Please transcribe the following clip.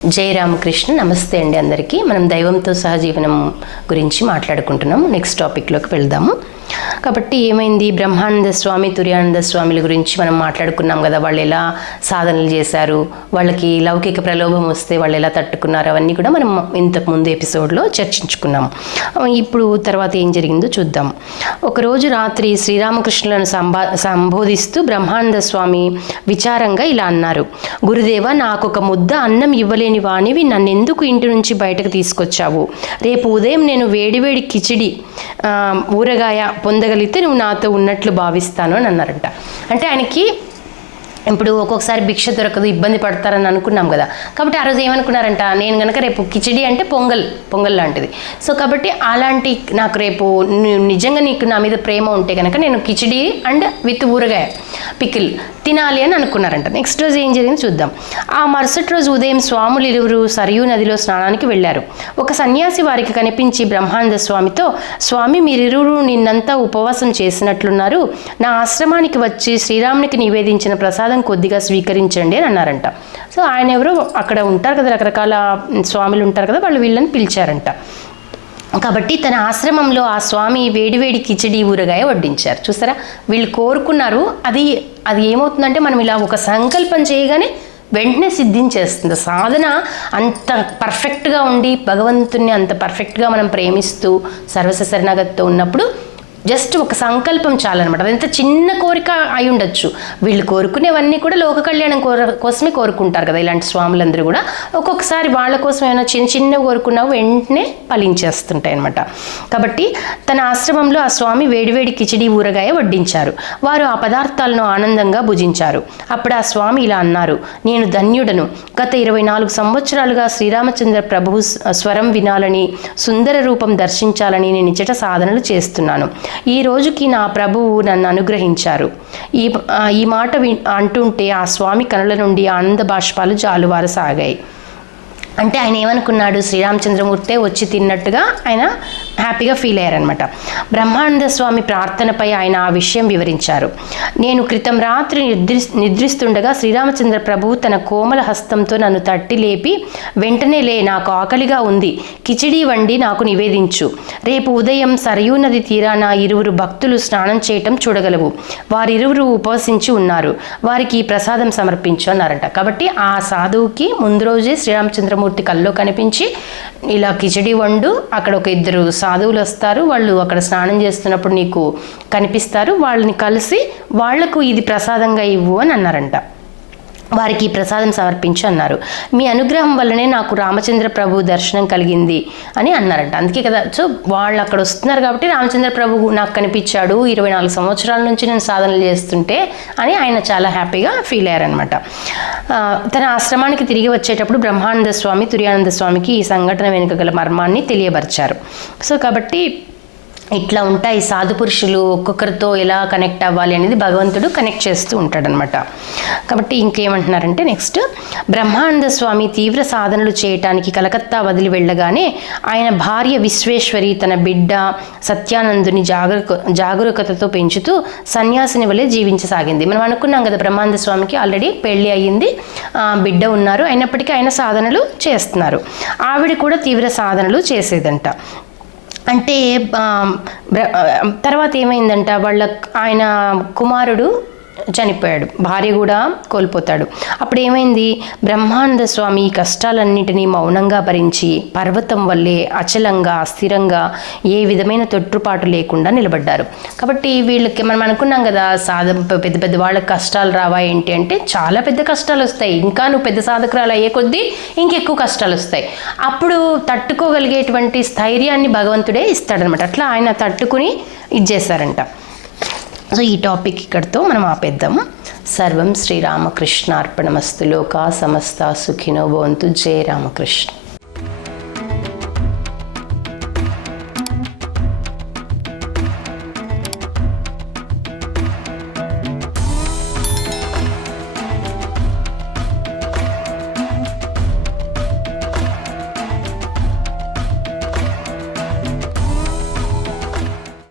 జై రామకృష్ణ. నమస్తే అండి అందరికీ. మనం దైవంతో సహజీవనం గురించి మాట్లాడుకుంటున్నాము. నెక్స్ట్ టాపిక్లోకి వెళ్దాము. కాబట్టి ఏమైంది, బ్రహ్మానంద స్వామి, తుర్యానంద స్వామిల గురించి మనం మాట్లాడుకున్నాం కదా. వాళ్ళు ఎలా సాధనలు చేశారు, వాళ్ళకి లౌకిక ప్రలోభం వస్తే వాళ్ళు ఎలా తట్టుకున్నారు, అవన్నీ కూడా మనం ఇంతకు ముందు ఎపిసోడ్లో చర్చించుకున్నాము. ఇప్పుడు తర్వాత ఏం జరిగిందో చూద్దాం. ఒకరోజు రాత్రి శ్రీరామకృష్ణులను సంబోధిస్తూ బ్రహ్మానంద స్వామి విచారంగా ఇలా అన్నారు: గురుదేవ, నాకు ఒక ముద్ద అన్నం ఇవ్వలేని వాణివి నన్నెందుకు ఇంటి నుంచి బయటకు తీసుకొచ్చావు? రేపు ఉదయం నేను వేడివేడి కిచిడి ఊరగాయ పొందగలిగితే నువ్వు నాతో ఉన్నట్లు భావిస్తాను అని అన్నారంట. అంటే ఆయనకి ఇప్పుడు ఒక్కొక్కసారి భిక్ష దొరకదు, ఇబ్బంది పడతారని అనుకున్నాం కదా. కాబట్టి ఆ రోజు ఏమనుకున్నారంట, నేను కనుక రేపు కిచిడి అంటే పొంగల్ లాంటిది. సో కాబట్టి అలాంటి నాకు రేపు నిజంగా నీకు నా మీద ప్రేమ ఉంటే కనుక నేను కిచిడి అండ్ విత్ ఊరగాయ పికిల్ తినాలి అని అనుకున్నారంట. నెక్స్ట్ రోజు ఏం జరిగింది చూద్దాం. ఆ మరుసటి రోజు ఉదయం స్వాములు ఇరువురు సరియు నదిలో స్నానానికి వెళ్ళారు. ఒక సన్యాసి వారికి కనిపించి బ్రహ్మానంద స్వామితో, స్వామి, మీరిరువురు నిన్నంతా ఉపవాసం చేసినట్లున్నారు, నా ఆశ్రమానికి వచ్చి శ్రీరామునికి నివేదించిన ప్రసాదం కొద్దిగా స్వీకరించండి అని అన్నారంట. సో ఆయన ఎవరో అక్కడ ఉంటారు కదా, రకరకాల స్వాములు ఉంటారు కదా, వాళ్ళు వీళ్ళని పిలిచారంట. కాబట్టి తన ఆశ్రమంలో ఆ స్వామి వేడివేడి కిచిడి ఊరగాయ వడ్డించారు. చూసారా, వీళ్ళు కోరుకున్నారు. అది ఏమవుతుందంటే, మనం ఇలా ఒక సంకల్పం చేయగానే వెంటనే సిద్ధించేస్తుంది. సాధన అంత పర్ఫెక్ట్గా ఉండి భగవంతుని అంత పర్ఫెక్ట్గా మనం ప్రేమిస్తూ సర్వస్వ శరణాగతితో ఉన్నప్పుడు జస్ట్ ఒక సంకల్పం చాలన్నమాట. అదంత చిన్న కోరిక అయి ఉండొచ్చు. వీళ్ళు కోరుకునేవన్నీ కూడా లోక కళ్యాణం కోసమే కోరుకుంటారు కదా. ఇలాంటి స్వాములందరూ కూడా ఒక్కొక్కసారి వాళ్ళ కోసం ఏమైనా చిన్న కోరుకున్నావు వెంటనే ఫలించేస్తుంటాయి అనమాట. కాబట్టి తన ఆశ్రమంలో ఆ స్వామి వేడివేడి కిచిడి ఊరగాయ వడ్డించారు. వారు ఆ పదార్థాలను ఆనందంగా భుజించారు. అప్పుడు ఆ స్వామి ఇలా అన్నారు: నేను ధన్యుడను. గత 24 సంవత్సరాలుగా శ్రీరామచంద్ర ప్రభువు స్వరం వినాలని, సుందర రూపం దర్శించాలని నేను ఇచ్చట సాధనలు చేస్తున్నాను. ఈ రోజుకి నా ప్రభువు నన్ను అనుగ్రహించారు. ఈ మాట అంటుంటే ఆ స్వామి కనుల నుండి ఆనంద బాష్పాలు జాలువారసాగాయి. అంటే ఆయన ఏమనుకున్నాడు, శ్రీరామచంద్రమూర్తే వచ్చి తిన్నట్టుగా ఆయన హ్యాపీగా ఫీల్ అయ్యారనమాట. బ్రహ్మానంద స్వామి ప్రార్థనపై ఆయన ఆ విషయం వివరించారు. నేను క్రితం రాత్రి నిద్రిస్తుండగా శ్రీరామచంద్ర ప్రభువు తన కోమల హస్తంతో నన్ను తట్టి లేపి, వెంటనే లే, నాకు ఆకలిగా ఉంది, కిచిడి వండి నాకు నివేదించు. రేపు ఉదయం సరయూ నది తీరాన ఇరువురు భక్తులు స్నానం చేయటం చూడగలవు. వారిరువురు ఉపవసించి ఉన్నారు, వారికి ప్రసాదం సమర్పించు అన్నారంట. కాబట్టి ఆ సాధువుకి ముందు రోజే శ్రీరామచంద్రమూర్తి కల్లో కనిపించి, ఇలా కిచిడి వండు, అక్కడ ఒక 2 సాధువులు వస్తారు, వాళ్ళు అక్కడ స్నానం చేస్తున్నప్పుడు నీకు కనిపిస్తారు, వాళ్ళని కలిసి వాళ్లకు ఇది ప్రసాదంగా ఇవ్వు అని అన్నారంట. వారికి ఈ ప్రసాదం సమర్పించు అన్నారు. మీ అనుగ్రహం వల్లనే నాకు రామచంద్ర ప్రభు దర్శనం కలిగింది అని అన్నారంట. అందుకే కదా, సో వాళ్ళు అక్కడ వస్తున్నారు కాబట్టి రామచంద్ర ప్రభు నాకు కనిపించాడు, 24 సంవత్సరాల నుంచి నేను సాధనలు చేస్తుంటే అని ఆయన చాలా హ్యాపీగా ఫీల్ అయ్యారనమాట. తన ఆశ్రమానికి తిరిగి వచ్చేటప్పుడు బ్రహ్మానంద స్వామి తుర్యానంద స్వామికి ఈ సంఘటన వెనుక గల మర్మాన్ని తెలియబరిచారు. సో కాబట్టి ఇట్లా ఉంటాయి సాధు పురుషులు, ఒక్కొక్కరితో ఎలా కనెక్ట్ అవ్వాలి అనేది భగవంతుడు కనెక్ట్ చేస్తూ ఉంటాడనమాట. కాబట్టి ఇంకేమంటున్నారంటే నెక్స్ట్, బ్రహ్మానంద స్వామి తీవ్ర సాధనలు చేయటానికి కలకత్తా వదిలి వెళ్ళగానే ఆయన భార్య విశ్వేశ్వరి తన బిడ్డ సత్యానందుని జాగరూకతతో పెంచుతూ సన్యాసిని వలె జీవించసాగింది. మనం అనుకున్నాం కదా, బ్రహ్మానంద స్వామికి ఆల్రెడీ పెళ్ళి అయ్యింది, బిడ్డ ఉన్నారు, అయినప్పటికీ ఆయన సాధనలు చేస్తున్నారు. ఆవిడ కూడా తీవ్ర సాధనలు చేసేదంట. అంటే తర్వాత ఏమైందంట, ఆయన కుమారుడు చనిపోయాడు, భార్య కూడా కోల్పోతాడు. అప్పుడు ఏమైంది, బ్రహ్మానంద స్వామి ఈ కష్టాలన్నింటినీ మౌనంగా భరించి పర్వతం వల్లే అచలంగా స్థిరంగా ఏ విధమైన తొట్టుపాటు లేకుండా నిలబడ్డారు. కాబట్టి వీళ్ళకి మనం అనుకున్నాం కదా, పెద్ద పెద్ద వాళ్ళకి కష్టాలు రావా ఏంటి అంటే, చాలా పెద్ద కష్టాలు వస్తాయి. ఇంకా నువ్వు పెద్ద సాధకురాలు అయ్యే కొద్దీ ఇంకెక్కువ కష్టాలు వస్తాయి. అప్పుడు తట్టుకోగలిగేటువంటి స్థైర్యాన్ని భగవంతుడే ఇస్తాడనమాట. అట్లా ఆయన తట్టుకుని ఇచ్చేసారంట. సో ఈ టాపిక్ ఇక్కడితో మనం ఆపేద్దాము. సర్వం శ్రీరామకృష్ణార్పణమస్తు. లోకా సమస్త సుఖినో భవంతు. జయ రామకృష్ణ.